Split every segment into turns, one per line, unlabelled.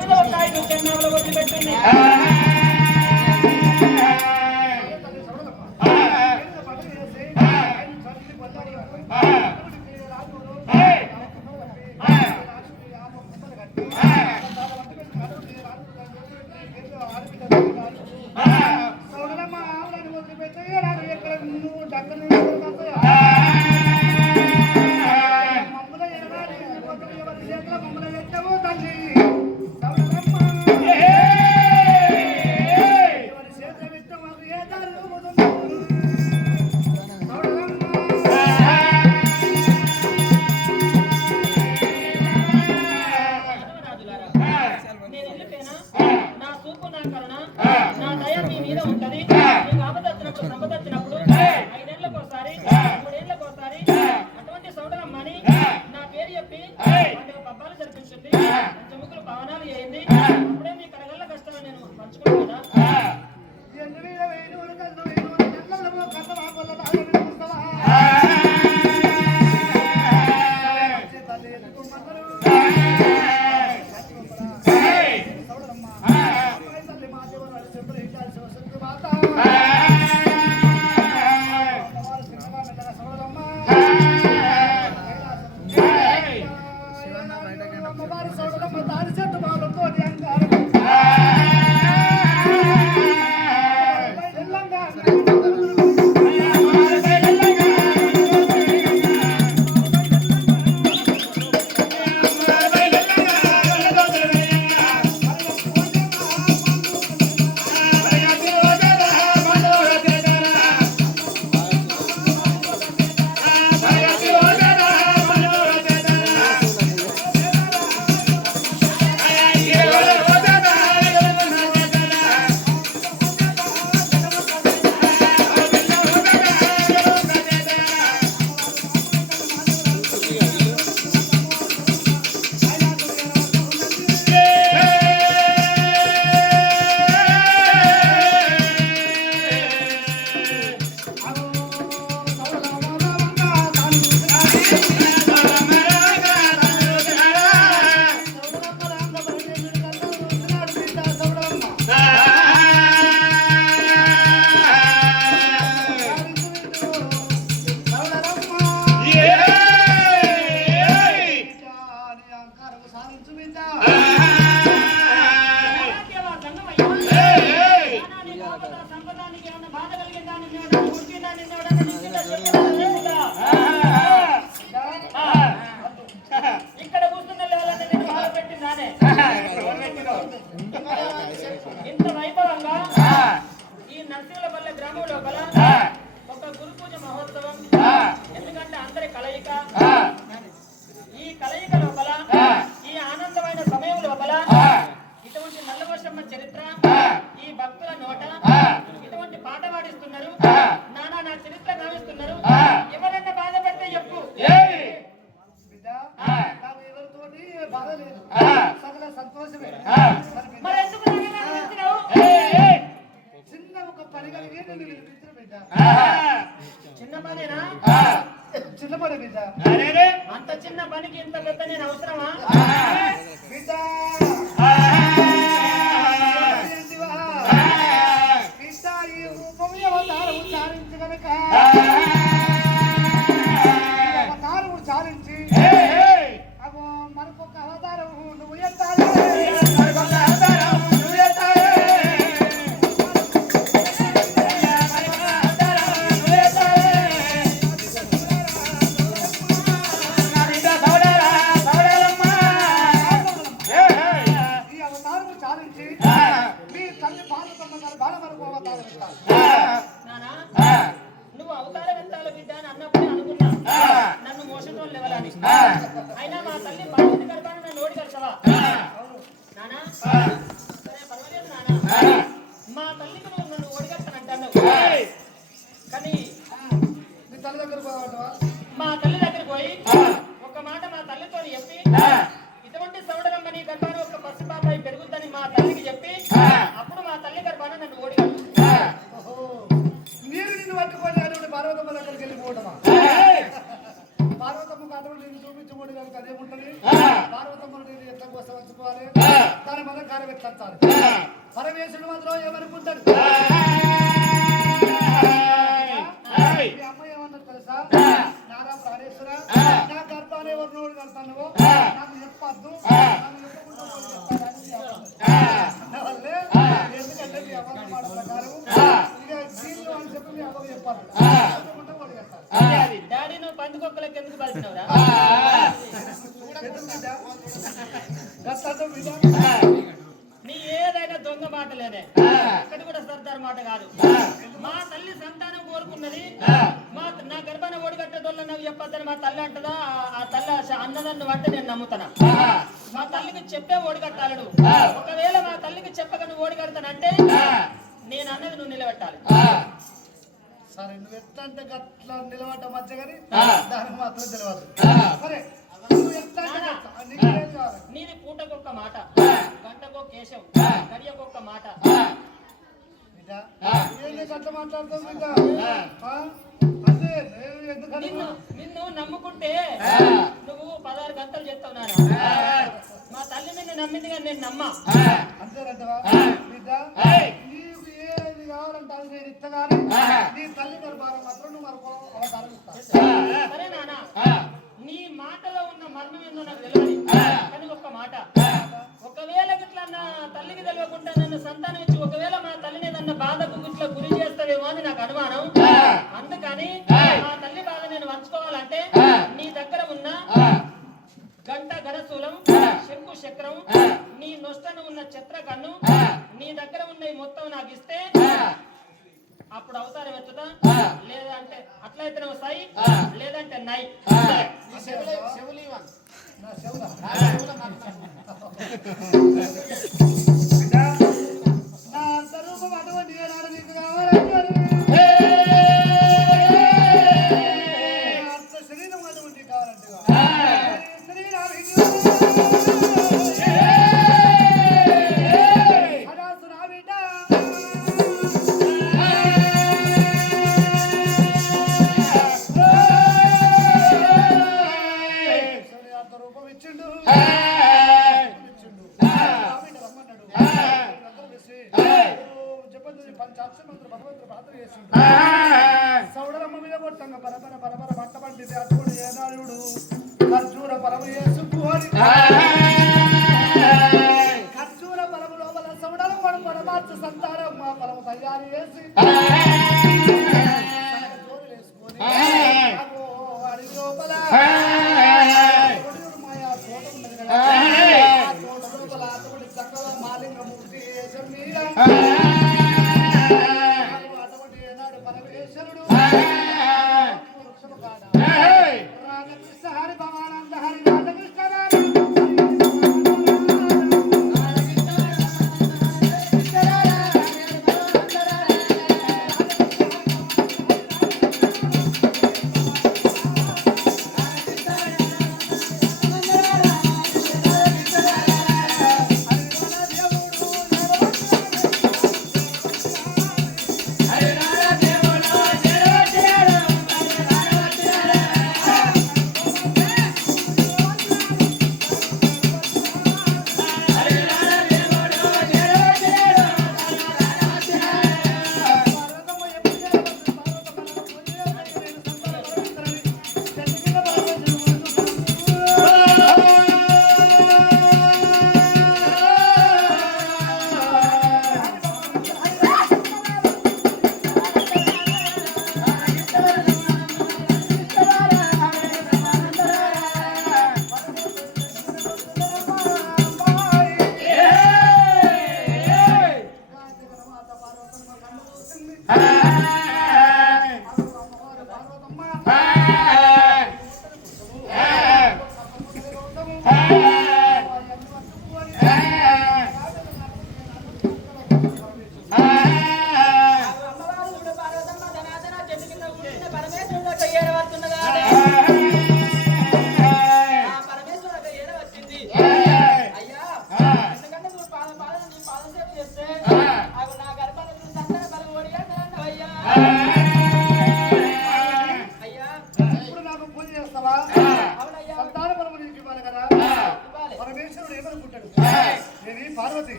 తెచ్చుకోవడానికి చెన్నాలు వదిలిపెట్టింది ఇక్కడ కూర్చున్న లేవాలంటే నేను బాధ పెట్టిందానే ఇంత వైభవంగా ఈ నర్సింగులపల్లె గ్రామంలో గల ఒక గురు మహోత్సవం. ఎందుకంటే అందరి కలయిక. ఈ కలయిక లోపల లోపల ఇటువంటి నల్లవర్షమ్మ చరిత్ర ఈ భక్తుల నోట ఇటువంటి పాట పాడిస్తున్నారు నానా నా చరిత్ర గావిస్తున్నారు ఎవరన్నా బాధ పెడితే చెప్పు
ఎవరితోటి
బాధ లేదు. సకల సంతోషమే.
చిన్న ఒక పని కలిగి నేను వినిపించిన బిడ్డ.
చిన్న పనేనా?
చిన్న పని బిడ్డ.
అంత చిన్న పనికి ఇంత పెద్ద చచ్చారు పరమేశ్వరుడు మాత్రం ఏమనుకుంటాడు మీ అమ్మ ఏమన్నది తెలుసా? నారా ప్రాణేశ్వర నా గర్భాన్ని ఎవరు నోడు కడతాను నాకు చెప్పద్దు. ఎందుకంటే మీ అమ్మ మాట ప్రకారం ఇక దీనిలో అని చెప్పి మీ అమ్మకు చెప్పాలి. చెప్పకుండా వాళ్ళు కట్టాలి
డాడీ నువ్వు పందుకొక్కలకి ఎందుకు
బిడ్డ?
నీ ఏదైనా దొంగ మాట లేదే. ఒక్కటి కూడా సర్దార్ మాట కాదు. మా తల్లి సంతానం కోరుకున్నది. మా నా గర్భాన ఓడిగట్టేదోళ్ళ నాకు చెప్పొద్దని మా తల్లి అంటదా ఆ- తల్లి అన్నదాన్ని అంటే నేను నమ్ముతాను? మా తల్లికి చెప్పే ఓడిగట్టాలడు ఒకవేళ మా తల్లికి చెప్పక నువ్వు ఓడిగడతానంటే నేను అన్నది నువ్వు నిలబెట్టాలి.
సరే నువ్వు ఎట్లా అంటే గట్ల నిలబడ్డ మధ్య కానీ దానికి మాత్రం తెలియదు సరే
నీది పూటకొక్క మాట. గంటకో కేశం గడియకొక్క మాట.
నేను
నిన్ను నిన్ను నమ్ముకుంటే నువ్వు పదహారు గంటలు చెప్తావు నాన్న. మా తల్లి నిన్ను నమ్మింది కానీ నేను నమ్మా.
ఏది కావాలంటే అది నేను ఇస్తగానే నీ తల్లి గర్భారం మాత్రం నువ్వు మరొక అవతారం ఇస్తాను
సరే నాన్న. నీ మాటలో ఉన్న మర్మం ఏందో నాకు తెలియదు కానీ ఒక్క మాట. ఒకవేళ గిట్లా నా తల్లికి తెలియకుండా నన్ను సంతానం ఇచ్చి ఒకవేళ మా తల్లిని ఏదన్నా బాధకు ఇట్లా గురి చేస్తావేమో అని నాకు అనుమానం. అందుకని మా తల్లి బాధ నేను వంచుకోవాలంటే నీ దగ్గర ఉన్న గంట గరశూలం శంకు చక్రం నీ నొష్టన ఉన్న చిత్రకన్ను నీ దగ్గర ఉన్న మొత్తం నాకు ఇస్తే అప్పుడు అవతారం ఎత్తుతా? లేదంటే అట్లయితే నువ్వు సై లేదంటే నై?
చెవుల బిడ్డ మంత్ర భగవంతుడు పాత్ర చేసిండు. సౌడరమ్మ మీద కొట్టంగ పరపర పరపర పట్ట పండితే అటువంటి ఏనాడు ఖర్జూర పరమ వేసుకు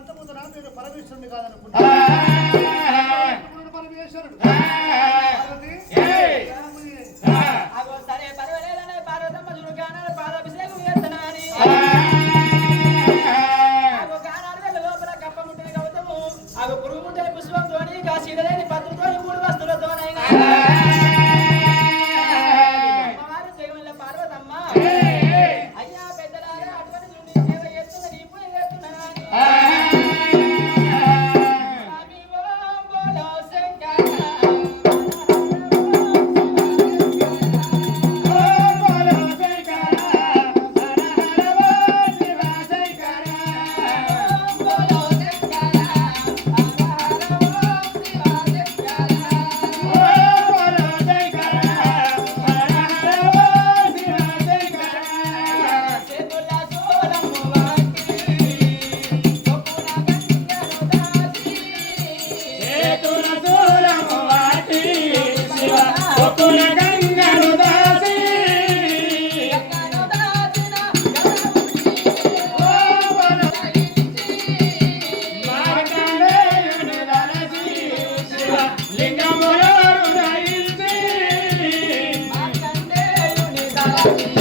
మతంకారం అంతముందున నేను పరమేశ్వరుని కాదనుకుంటా
Thank you.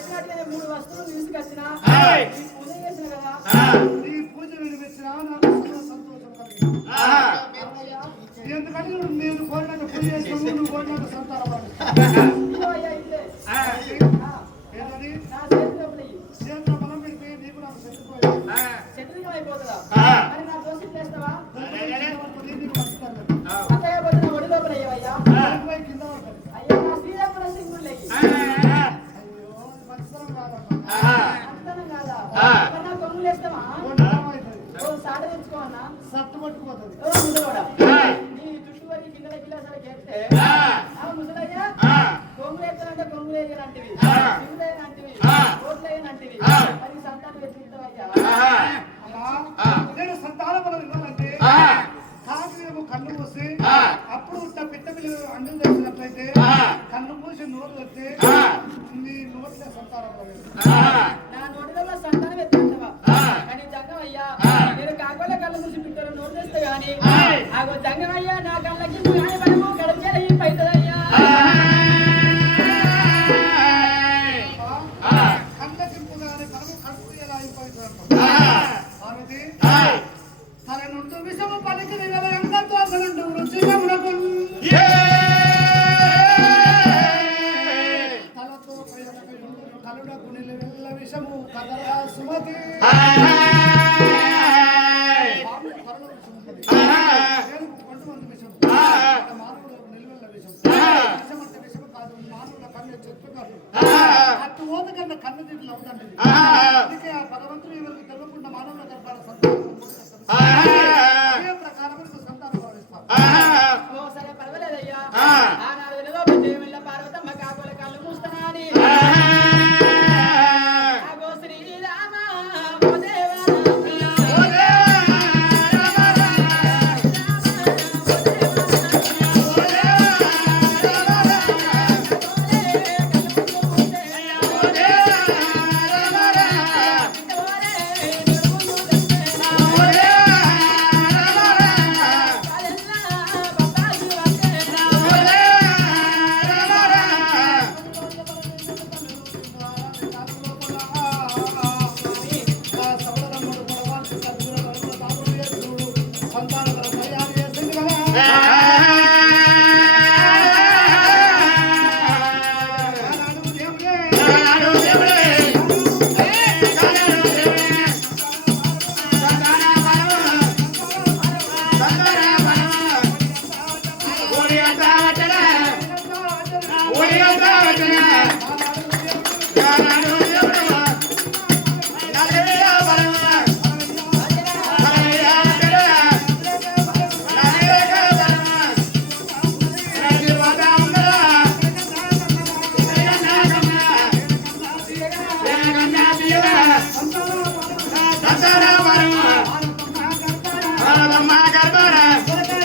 వచ్చినట్లయితే మూడు
వస్తువులు తీసుకొచ్చినా.
విషము పలికి నిలవరంగా తోసనుండు వృత్తిగమునకు తలతో కలుడకు నిలవెల్ల విషము కదరా సుమతి. Margarbarás.